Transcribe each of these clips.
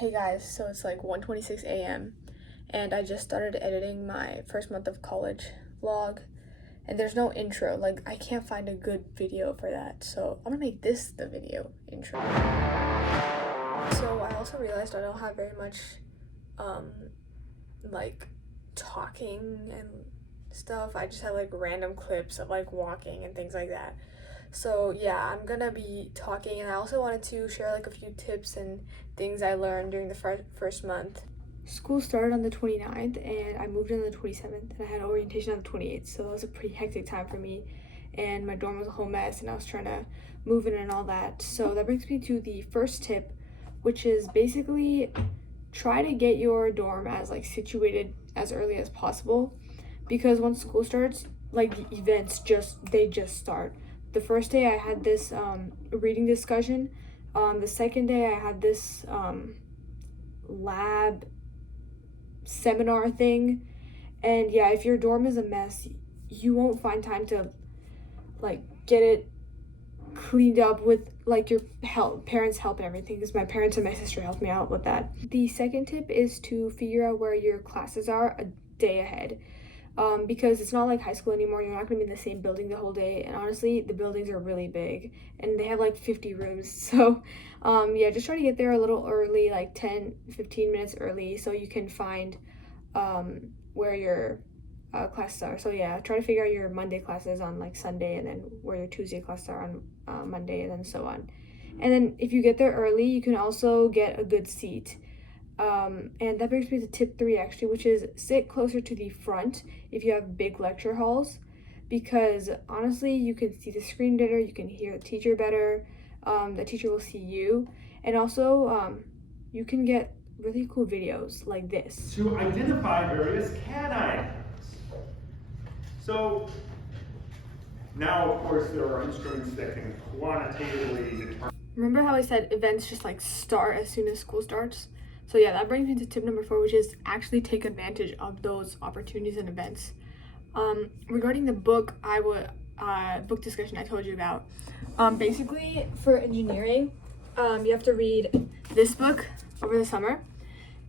Hey guys, so it's like 1:26 a.m. and I just started editing my first month of college vlog, and there's no intro. Like, I can't find a good video for that, so I'm gonna make this the video intro. So I also realized I don't have very much like talking and stuff. I just have like random clips of like walking and things like that. So yeah, I'm gonna be talking, and I also wanted to share like a few tips and things I learned during the first month. School started on the 29th and I moved in on the 27th, and I had orientation on the 28th, so that was a pretty hectic time for me, and my dorm was a whole mess and I was trying to move in and all that. So that brings me to the first tip, which is basically try to get your dorm as like situated as early as possible, because once school starts, like the events just start. The first day I had this reading discussion. The second day I had this lab seminar thing. And yeah, if your dorm is a mess, you won't find time to like get it cleaned up with like your parents' help and everything, because my parents and my sister helped me out with that. The second tip is to figure out where your classes are a day ahead. Because it's not like high school anymore. You're not going to be in the same building the whole day, and honestly the buildings are really big and they have like 50 rooms. So yeah, just try to get there a little early, like 10-15 minutes early, so you can find where your classes are. So yeah, try to figure out your Monday classes on like Sunday, and then where your Tuesday classes are on Monday, and then so on. And then if you get there early, you can also get a good seat. And that brings me to tip 3 actually, which is sit closer to the front if you have big lecture halls, because honestly you can see the screen better, you can hear the teacher better, the teacher will see you, and also you can get really cool videos like this. To identify various cat items. So now of course there are instruments that can quantitatively determine. Remember how I said events just like start as soon as school starts? So yeah, that brings me to tip number 4, which is actually take advantage of those opportunities and events. Regarding the book book discussion I told you about, basically for engineering, you have to read this book over the summer,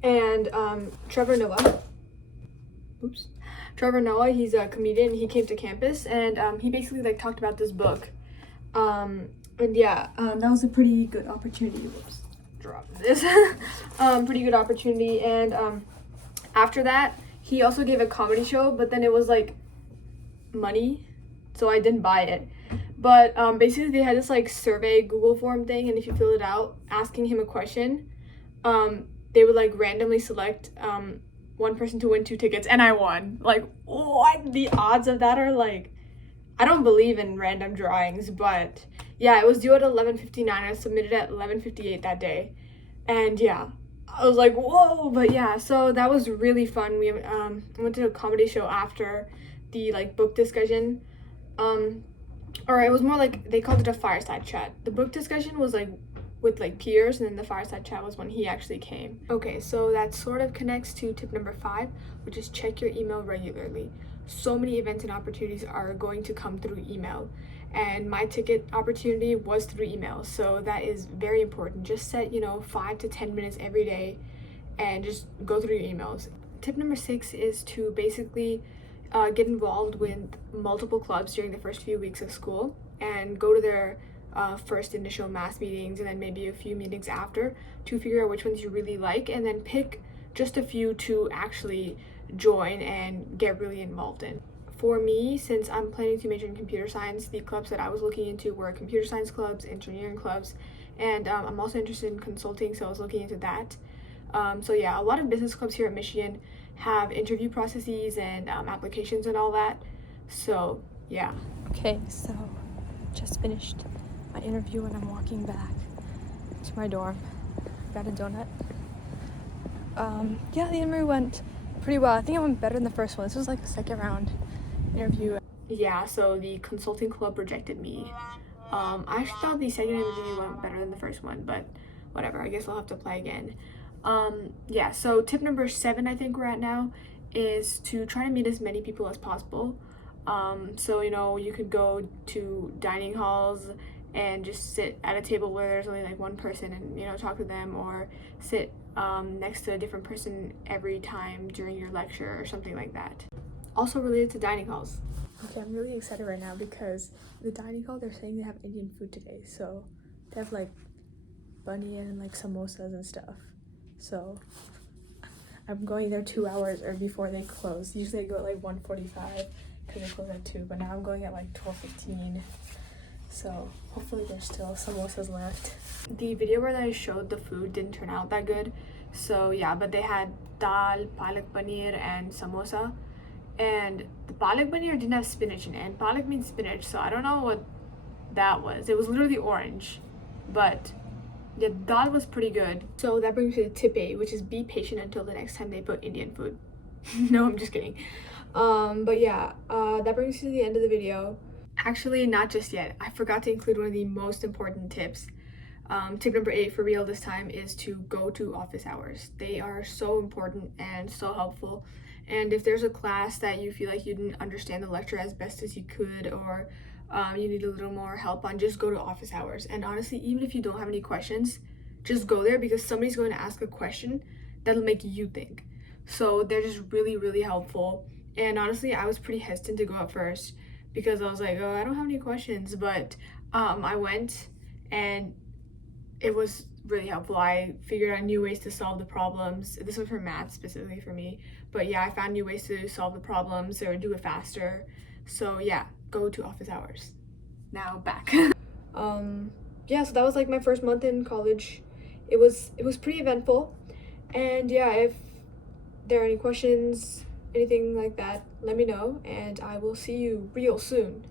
and Trevor Noah, he's a comedian. He came to campus, and he basically like talked about this book, and yeah, that was a pretty good opportunity. Whoops. Drop this. Pretty good opportunity. And after that he also gave a comedy show, but then it was like money, so I didn't buy it. But basically they had this like survey Google form thing, and if you fill it out asking him a question, they would like randomly select one person to win 2 tickets, and I won. Like, what? The odds of that are like, I don't believe in random drawings, but yeah, it was due at 11:59. I submitted at 11:58 that day, and yeah, I was like, whoa. But yeah, so that was really fun. We went to a comedy show after the like book discussion, or it was more like they called it a fireside chat. The book discussion was like with like peers, and then the fireside chat was when he actually came. Okay, so that sort of connects to tip number 5, which is check your email regularly. So many events and opportunities are going to come through email, and my ticket opportunity was through email, so that is very important. Just set 5 to 10 minutes every day and just go through your emails. Tip number 6 is to basically get involved with multiple clubs during the first few weeks of school, and go to their first initial mass meetings, and then maybe a few meetings after, to figure out which ones you really like, and then pick just a few to actually join and get really involved in. For me, since I'm planning to major in computer science, the clubs that I was looking into were computer science clubs, engineering clubs, and I'm also interested in consulting, so I was looking into that. So yeah, a lot of business clubs here at Michigan have interview processes and applications and all that, so yeah. Okay, so just finished my interview and I'm walking back to my dorm. Got a donut. Yeah, the interview went pretty well. I think it went better than the first one. This was like a second round interview. Yeah, so the consulting club rejected me. I actually thought the second interview went better than the first one, but whatever, I guess I'll have to apply again. Yeah, so tip number 7 I think we're at now is to try to meet as many people as possible. So you could go to dining halls and just sit at a table where there's only like one person and, you know, talk to them, or sit next to a different person every time during your lecture or something like that. Also related to dining halls. Okay, I'm really excited right now because the dining hall, they're saying they have Indian food today. So they have like buniyan and like samosas and stuff. So I'm going there 2 hours or before they close. Usually I go at like 1:45 because they close at 2, but now I'm going at like 12:15. So hopefully there's still samosas left. The video where I showed the food didn't turn out that good. So yeah, but they had dal, palak paneer, and samosa. And the palak paneer didn't have spinach in it. And palak means spinach, so I don't know what that was. It was literally orange. But the dal was pretty good. So that brings me to tip 8, which is be patient until the next time they put Indian food. No, I'm just kidding. But yeah, that brings me to the end of the video. Actually, not just yet. I forgot to include one of the most important tips. Tip number 8 for real this time is to go to office hours. They are so important and so helpful. And if there's a class that you feel like you didn't understand the lecture as best as you could, or you need a little more help on, just go to office hours. And honestly, even if you don't have any questions, just go there, because somebody's going to ask a question that'll make you think. So they're just really, really helpful. And honestly, I was pretty hesitant to go at first because I was like, oh, I don't have any questions. But I went, and it was really helpful. I figured out new ways to solve the problems. This was for math specifically for me. But yeah, I found new ways to solve the problems or do it faster. So yeah, go to office hours. Now back. Yeah, so that was like my first month in college. It was pretty eventful. And yeah, if there are any questions, anything like that, let me know, and I will see you real soon.